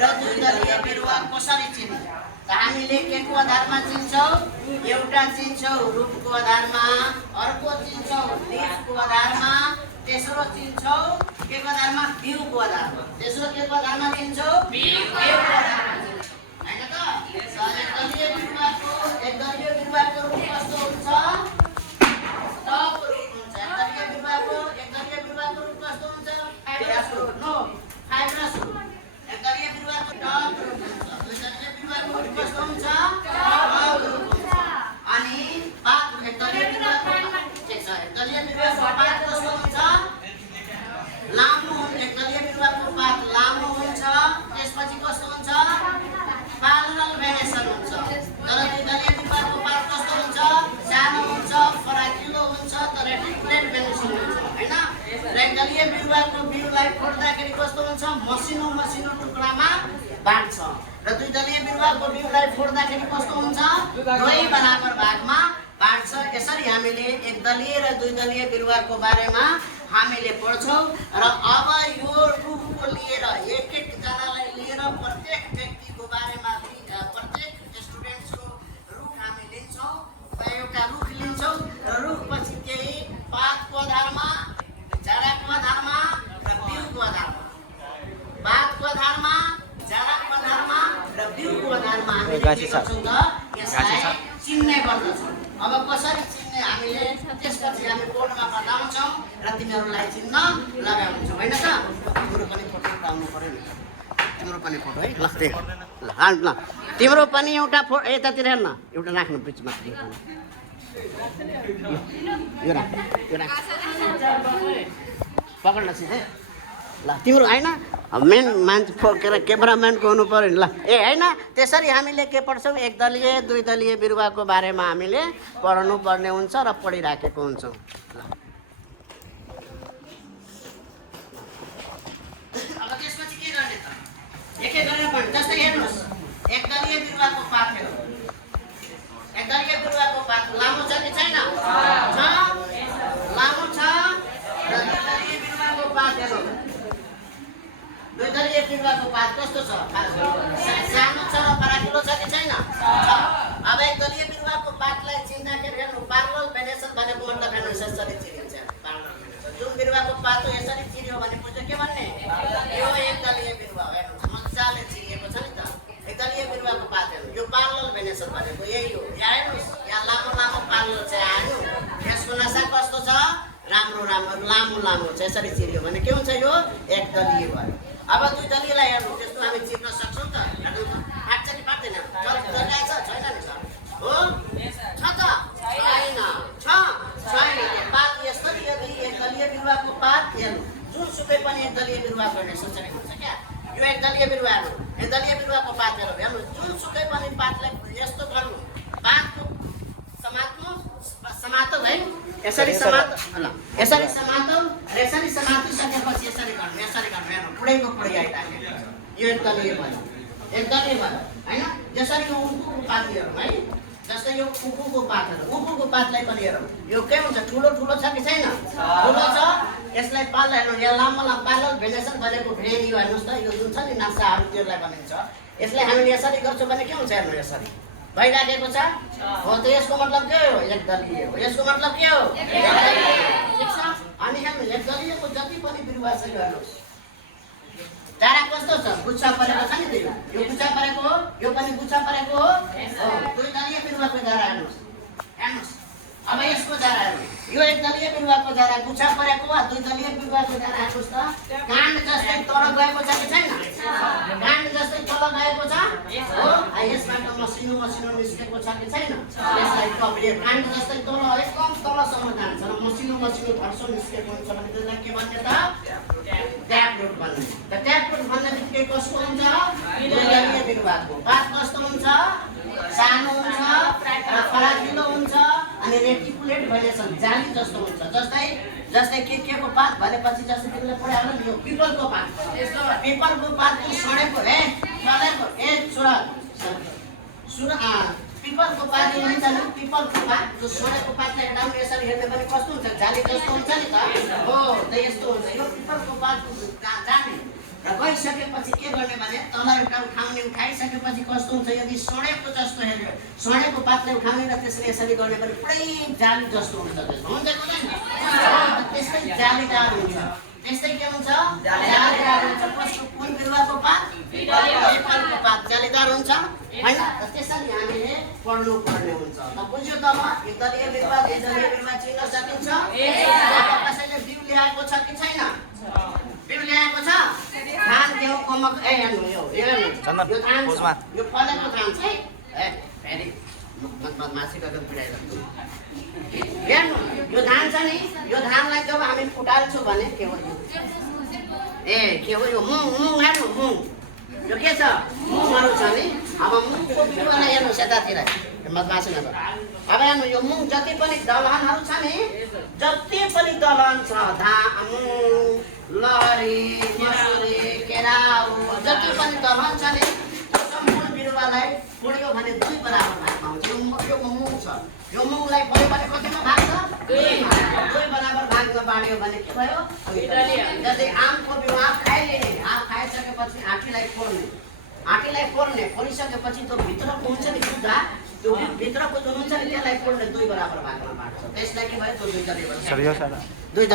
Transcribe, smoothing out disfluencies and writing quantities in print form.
र द्विदलीय बिरुवा कसरी चिन्ने त हामीले के को आधारमा चिन्छौँ एउटा चिन्छौँ रूपको आधारमा अर्को चिन्छौँ लेखको आधारमा तेस्रो चिन्छौँ के को आधारमा बिउको आधारमा तेस्रो के को आधारमा चिन्छौँ बिउको आधारमा हैन त एकदलीय बिरुवाको रूप कस्तो हुन्छ टप रूप हुन्छ एकदलीय बिरुवाको रूप कस्तो हुन्छ फाइब्रस रूप नो फाइब्रस रूप एकदलीय बिरुवाको टप रूप हुन्छ द्विदलीय बिरुवाको रूप कस्तो हुन्छ टप रूप हुन्छ अनि पात एकदलीय बिरुवाको पात कस्तो हुन्छ लामो हुन्छ एकदलीय बिरुवाको पात लामो हुन्छ त्यसपछि कस्तो हुन्छ प्यारलल भेनेसन हुन्छ तर द्विदलीय बिरुवाको पात कस्तो हुन्छ सानो हुन्छ फराकिलो हुन्छ तर डिफ्रेन्ट भेनेसन हुन्छ हैन र एकदलीय बिरुवाको बिउलाई फोड्दाखेरि कस्तो हुन्छ मसिनो टुक्रामा बाँड्छ र द्विदलीय बिरुवाको बिउलाई फोड्दाखेरि कस्तो हुन्छ दुई बराबर भागमा बाँड्छ यसरी हामीले एकदलीय र द्विदलीय बिरुवाको बारेमा हामीले पढ्छौँ र अब यो रुखको लिएर एक जनालाई लिएर प्रत्येक व्यक्तिको बारेमा प्रत्येक स्टुडेन्ट्सको रुख हामी लिन्छौँ एउटा रुख लिन्छौँ र रुखपछि केही पातको आधारमा जराको आधारमा र बिउको आधारमा पातको आधारमा जराको आधारमा र बिउको आधारमा हामीले के गर्छौँ त यसलाई चिन्ने गर्दछौँ अब कसरी चिन्ने हामीले त्यसपछि हामी बोर्डमा बताउँछौँ र तिमीहरूलाई चिन्न लगाउँछौँ होइन त तिम्रो पनि फोटो उठाउनु पर्यो नि तिम्रो पनि फोटो है ल ल तिम्रो पनि एउटा यतातिर हेर्न एउटा राख्नु बिचमा यो राख पक्ड सिधै ल तिम्रो होइन मेन मान्छे के अरे क्यामेराम्यानको हुनु पऱ्यो नि ल होइन त्यसरी हामीले के पढ्छौँ एकदलीय द्विदलीय बिरुवाको बारेमा हामीले पढ्नु पर्ने हुन्छ र पढिराखेको हुन्छौँ ल अब त्यसपछि के गर्ने त एक गर्ने पनि जस्तै हेर्नुहोस् एकदलीय बिरुवाको पात हेरौँ एकदलीय बिरुवाको पात लामो छ कि छैन लामो छ र द्विदलीय बिरुवाको पात हेरौँ द्विदलीय बिरुवाको पात कस्तो छ सानो छ र फराकिलो छ कि छैन अब एकदलीय बिरुवाको पातलाई चिन्दाखेरि हेर्नु प्यारलल भेनेसन भनेको मतलब हेर्नुहोस् यसरी चिनिन्छ प्यारलल भेनेसन जुन बिरुवाको पात हो यसरी चिन्यो भनेपछि के भन्ने यो एकदलीय बिरुवा हो हेर्नुहोस् मजाले चिनिएको छ नि त एकदलीय बिरुवाको पात हेर्नु यो प्यारलल भेनेसन भनेको यही हो यहाँ हेर्नुहोस् यहाँ लामो प्यारलल चाहिँ आयो यसको नसा कस्तो छ राम्रो लामो छ यसरी चिन्यो भने के हुन्छ यो एकदलीय भयो अब द्विदलीयलाई हेर्नु त्यस्तो हामी चिन्न सक्छौँ त हेर्नु फाट्छ कि फाट्दैन चलिरहेको छ छैन नि सर हो छ त छैन पात यसरी यदि एकदलीय बिरुवाको पात हेर्नु जुनसुकै पनि एकदलीय बिरुवाको हेर्ने सोचेको हुन्छ क्या यो एकदलीय बिरुवा हेर्नु एकदलीय बिरुवाको पात हेर्नु जुनसुकै पनि पातलाई यस्तो गर्नु पातको समातौ है यसरी समातिसकेपछि यसरी गर्नु हेर्नु पुडैको पुडै आइराखेको यो एकदलीय भयो होइन जसरी यो उखुको पात हेरौँ है जस्तै यो उखुको पातहरू उखुको पातलाई पनि हेरौँ यो के हुन्छ ठुलो छ कि छैन ठुलो छ यसलाई पाल्ला हेर्नु यहाँ लामो प्यारलल भेनेसन भनेको भेन यो हेर्नुहोस् त यो जुन छ नि नासाहरू त्यसलाई भनिन्छ यसलाई हामीले यसरी गर्छौँ भने के हुन्छ हेर्नु यसरी भइराखेको छ हो त यसको मतलब के हो एकदलीय हो यसको मतलब के हो अनि हेर्नु एकदलीयको जति पनि बिरुवा छ हेर्नुहोस् जरा कस्तो छ गुच्छा परेको छ नि त्यो यो गुच्छा परेको हो यो पनि गुच्छा परेको हो द्विदलीय बिरुवाको जरा हेर्नुहोस् अब यसको जरा हेर्नु यो एकदलीय बिरुवाको जरा गुच्छा परेको वा द्विदलीय बिरुवाको जरा हेर्नुहोस् त काण्ड जस्तै तल गएको छ कि छैन काण्ड जस्तै तल गएको छ हो यसबाट मसिनो निस्केको छ कि छैन यसलाई कभिए काण्ड जस्तै तल एकदम तलसम्म जान्छ र मसिनो धर्सो निस्केको हुन्छ भने त्यसलाई के भन्ने त ट्याप रुट भन्ने त ट्याप रुट भन्ने बित्तिकै कस्तो हुन्छ द्विदलीय बिरुवाको पात कस्तो हुन्छ सानो हुन्छ फराकिलो हुन्छ अनि रेटिकुलेट भेनेसन जाली जस्तो हुन्छ जस्तै के को पात भनेपछि जस्तै तिमीले पढायो नि यो पिपलको पात पिपलको पातको सडेको पिपलको पात हुन्छ नि पिपलको पात जो सडेको पातलाई हटाउनु यसरी हेर्ने पनि कस्तो हुन्छ जाली जस्तो हुन्छ नि त हो त यस्तो हुन्छ यो पिपलको पातको जाली र गइसकेपछि के गर्ने भने तल एउटा उठाउने, उठाइसकेपछि कस्तो हुन्छ यदि सडेको जस्तो हेर्यो, सडेको पातले उठाउने र त्यसले यसरी गर्ने भने पुरै जाली जस्तो हुन्छ, त्यसमा हुन्छ हुँदैन, त्यस्तै जालीदार हुन्छ। त्यस्तै के हुन्छ, जालीदार हुन्छ। कसको, कुन बिरुवाको पात, एप्पलको पात जालीदार हुन्छ हैन। त्यसरी हामीले पढ्नु पर्ने हुन्छ। त बुझ्यो त? एकदलीय बिरुवा, द्विदलीय बिरुवा चिन्न सकिन्छ। कसैले बिउ ल्याएको छ कि छैन? बिउ ल्याएको छ? धान, गेहूँ, कमक हेर्नु, यो धान छ, यो फलेको धान छ है। फेरि मासी गएको पिडाइरहेको हेर्नु, यो धान छ नि, यो धानलाई जब हामी फुटाल्छौँ भने के हो यो? के हो यो? मुङ हेर्नु, मुङ यो के छ? मुङहरू छ नि। अब मुङको बिरुवालाई हेर्नुहोस् यतातिर, मासु नगर। अब हेर्नु, यो मुङ जति पनि दलहनहरू छ नि, जति पनि दलहन छ, मुङ, लहरी, मसुरी, केराउ, जति पनि दलहन छ नि, त्यो सम्पूर्ण बिरुवालाई पुड्यो भने 2 बराबर भाग पाउँछ। यो मुङ छ, यो मुङलाई भयो भने कतिमा भाग्छ? 2 बराबर भागमा बाँड्यो भने के भयो? जस्तै आमको बिउ आँप खाइलिने, आँप खाइसकेपछि आँटीलाई फोड्ने, फोडिसकेपछि त्यो भित्रको हुन्छ नि गुदा, त्यो भित्रको जुन हुन्छ नि त्यसलाई फोड्ने 2 बराबर भागमा बाँड्छ। त्यसलाई के भयो? त्यो 2 दलीय